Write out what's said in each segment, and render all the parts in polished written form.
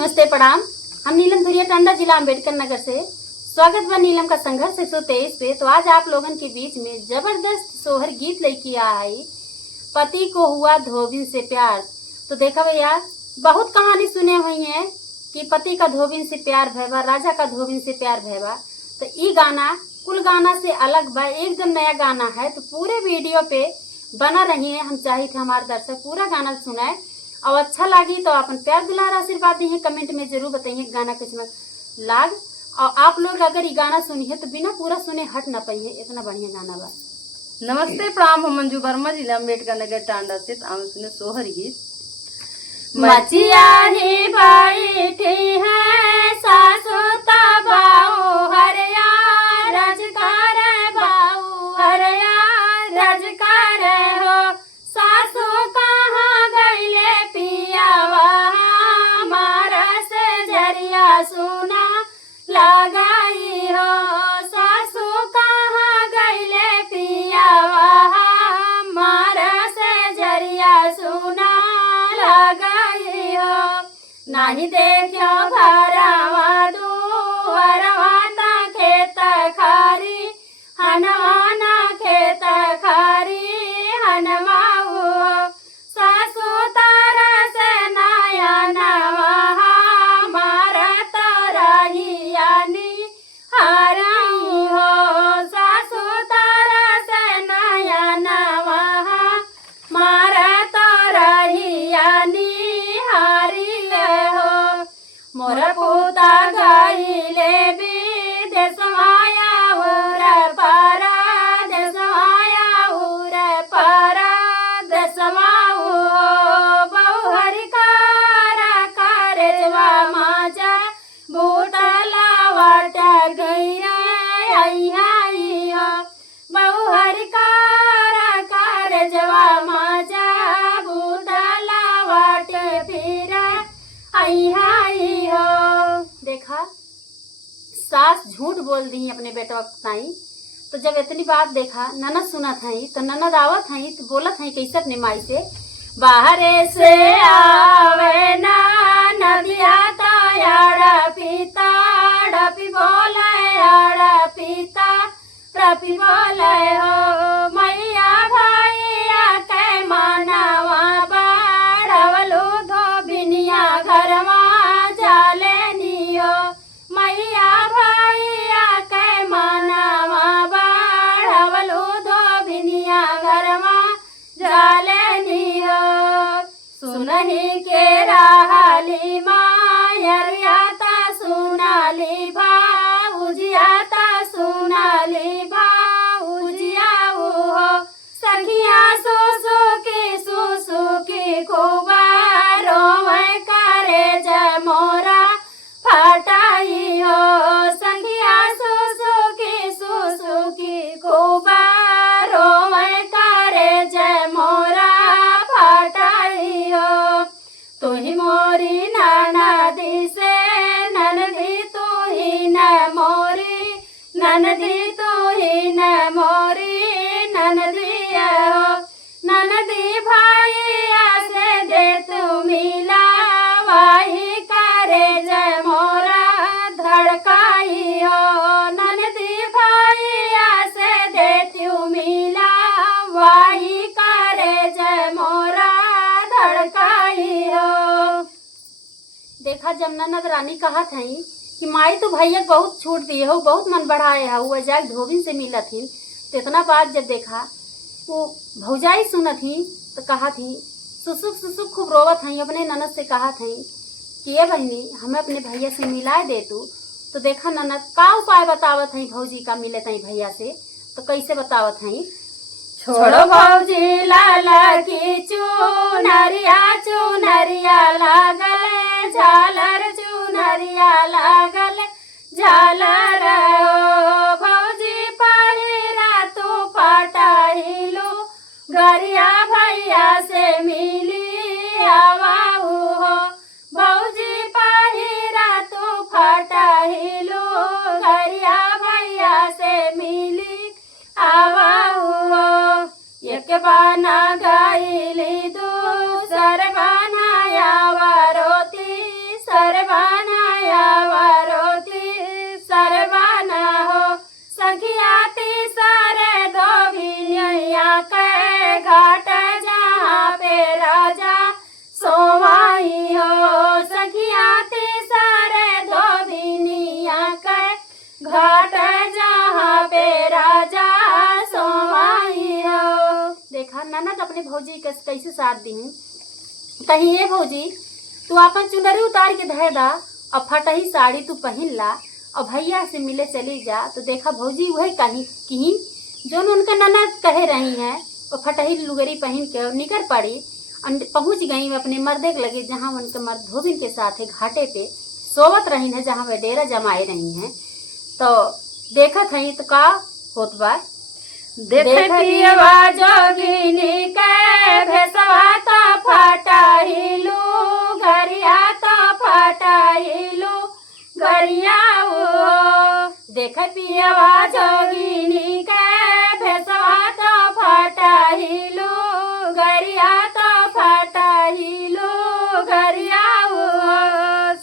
नमस्ते प्रणाम। हम नीलम धुरिया टांडा जिला अम्बेडकर नगर से। स्वागत बा नीलम का संघर्ष 123 पे। तो आज आप लोगन के बीच में जबरदस्त सोहर गीत लेके आई। पति को हुआ धोबिन से प्यार। तो देखा भैया, बहुत कहानी सुने हुई है कि पति का धोबिन से प्यार भयबा, राजा का धोबिन से प्यार भयबा। तो ये गाना कुल गाना से अलग बा, एकदम नया गाना है। तो पूरे वीडियो पे बना रही है। हम चाहिए थे हमारे दर्शक पूरा गाना सुनाए और अच्छा लगी तो अपन प्यार दुलार आशीर्वाद दी है। कमेंट में जरूर बताइए गाना कितना लाग। और आप लोग अगर ये गाना सुनिए तो बिना पूरा सुने हट ना पाइए, इतना बढ़िया गाना बा। नमस्ते प्रणाम। हम मंजू वर्मा जिला अम्बेडकर नगर टांडा से आम सुने सोहर गीत। मचिया ही बैठी है सासु तबाऊ हरिया रजकार बाऊ हरिया रजकार हो। सासु कहाँ गईले पियावा हमारा से जरिया सुना लगाई हो। सासु कहाँ गईले पियावा हमारा से जरिया सुना लगाई हो। नहीं देखियो घरवा दुअरवा ता खेत खारी हनवा ना खेत खारी हनवाऊ। सासु तारा से नया नवा हमारा तारा ही यानी हराई हो। सासु तारा से नया नवा हमारा तारा ही यानी हारिले हो। मोर पुता गईले विदेशमाया उर पारा देशमाया उर पारा देशमाऊ। बहु हरिकारा कारजवा माजा बूटला वाट गईरा आई हो। बहु हरिकारा कारजवा माजा बूटला वाट फिरा आई हो। देखा, सास झूठ बोल दी अपने बेटवा ताई। तो जब इतनी बात देखा ननद सुना थी तो ननद आवत थी तो बोला थी कैसे अपने माई से, बाहरे से आवे ना नदिया तायाड़ा पीता डपी बोले आड़ा पीता डपी बोले हो। मैया भैया के मानवा बाड़वलू धोबिनिया घरवा जाले नियो। मैया भैया के मानवा बाड़वलू धोबिनिया घरवा जाले नियो। सुनही के रहली मायरियाता सुनाली भाउजियाता सुनाली भाउजियाऊ हो। सखिया सुसु की खूबा रोवे करे जय मोरा फटाई हो। सखिया सुसु की खूबा रोवे करे जय मोरा फटाई हो। तू ही मोरी ननदी से ननदी तू ही न मोरी ननदी तू ही न मोरी ननदी हो। ननदी भैया से दे तू मिला वाही करे जय मोरा धड़काई हो। ननदी भैया से दे तू मिला वाही करे जय मोरा धड़काई हो। देखा, जब ननद रानी कहा थी कि माई तो भैया बहुत छूट दिए हो, बहुत मन बढ़ाए है, वो जाके धोबिन से मिला थी। तो इतना बात जब देखा वो भौजाई सुना थी तो कहा थी सुसुक सुसुक खूब रोवत थी। अपने ननद से कहा थी कि ये बहनी हमें अपने भैया से मिलाए दे तू। तो देखा ननद का उपाय बतावत है भौजी का मिले थी भैया से। तो कैसे बतावत है, छोड़ो भौजी लाला की चुनरिया लागल झालर चुनरिया लागल झालर। भौजी पहिरा तू पटाइलू गरिया भैया से मिली आवाऊ हो। भौजी पहिरा तू फटाइलू गरिया भैया से मिली आवाऊ हो। एक बाना गाइली दूसर बाना यावारो अपने भौजी के कैसे साथ दी। कहीं ये भौजी तू अपन चुनरी उतार के धर दा और फटही साड़ी तू पहन ला और भैया से मिले चली जा। तो देखा भौजी वही कहीं जो उनका ननद कहे रही हैं वो फटही लुगरी पहन के और निकर पड़ी और पहुंच गई अपने मर्दे के लगे जहाँ उनके मर्द धोबिन के साथ घाटे पे सोवत रही है जहाँ वे डेरा जमाए रही हैं। तो देखा थी तो का होत बा देख पियवा जोगिनी के भेसवा तो फटाइलू गरिया तो फटाइलू गरिया देख पियवा जोगिनी के भेसवा तो फटाइलू गरिया तो फटाइलू गरिया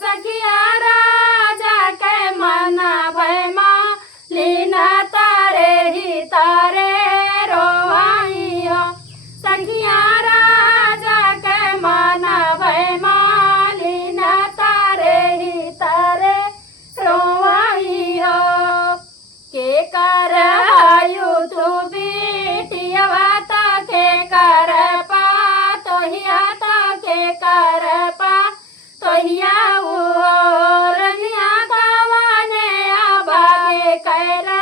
सखिया राजा के मना भैमा लीना तारे ही तारे रोवाई हो सखिया राजा के मना भैमा लीना तारे ही तारे रोवाई हो के कर आयु तू बेटियवा तो के कर पा तोहिया तो के कर पा तोहिया रनिया गवाने आबागे कैला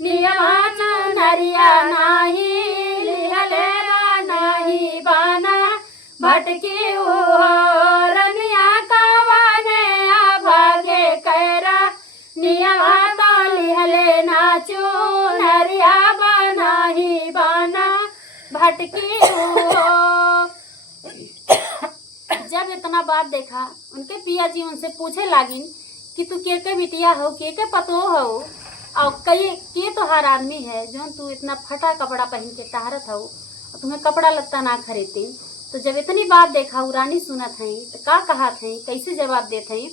नियमन नरिया नाही लिहलेला नाही बाना भटकी रनिया गवाने आबागे कैरा नियमा तो लिहले नाचू नरिया बना ही बाना भटकी जब इतना बात देखा उनके पिया जी उनसे पूछे लागिन कि तू के बिटिया हो के पतो हो और कई के तोहार आदमी है जो तू इतना फटा कपड़ा पहन के टहरत हो और तुम्हें कपड़ा लत्ता ना खरीदती। तो जब इतनी बात देखा उरानी सुनत है तो का कहा थे कैसे जवाब देते हैं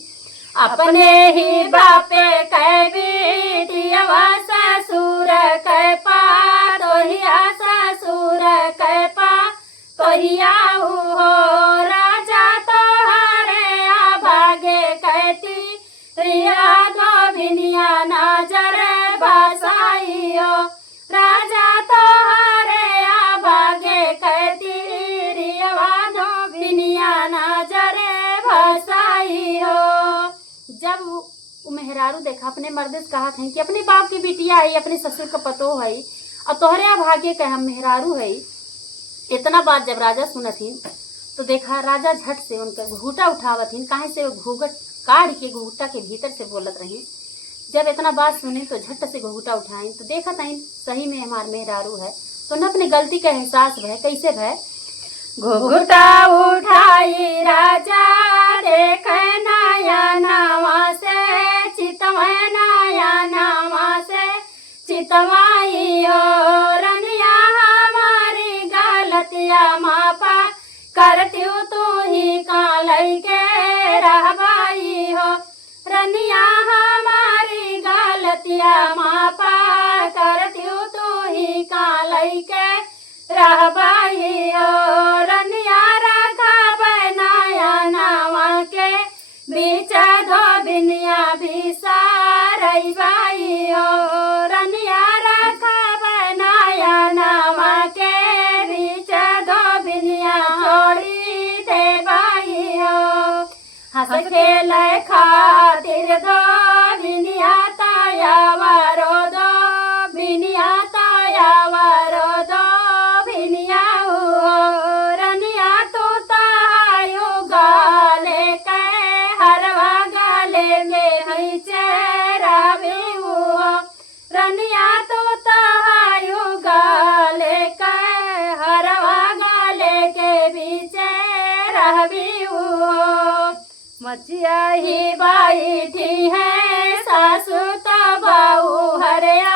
अपने ही बापे कह बेटियवा ससुर कह पा तोहिया ससुर कह पा तोहिया हो राजा तोहरे आभागे कहती रिया गोविनिया नजर बसाई हो राजा तोहरे आभागे कहती रिया गोविनिया नजर बसाई हो। जब वो मेहरारू देखा अपने मर्द से कहा था कि अपने बाप की बिटिया है अपने ससुर का पतो है और तोहरे भाग्य का हम मेहरारू है। इतना बात जब राजा सुनथिन तो देखा राजा झट से उनका घूटा उठावथिन काहे से वो घूघट काढ़ के घूटा के भीतर से बोलत रही। जब इतना बात सुनी तो झट से घूटा उठाई तो देखा था सही में हमार मेहरारू है तो न अपनी गलती का एहसास भय कैसे भय घूटा उठाई राजा देख नया नावा से चितवा नया नावा से चितवाई हो रनिया हमारी गलतिया मापा करती तू ही कालई के रहबाई हो रनिया हमारी गलतिया मापा करती तू ही कालई के रहबाई हो रनिया रखा बनाया नावा के बीच धोबिनिया भी सारई बाई हो रनिया रखा बनाया नावा के बीच धोबिनिया छोड़ी दे बाई हो हंस खेल खातिर धोबिनिया ताया वारो दो बिनिया ताया वारो दो बिनिया रनिया तो तायो गाले के हरवा गाले में हई चेरा भी रनिया तो तायो गाले के हरवा गाले के बीच रह भी मचिया ही बाई थी है सासू तबाऊ हरिया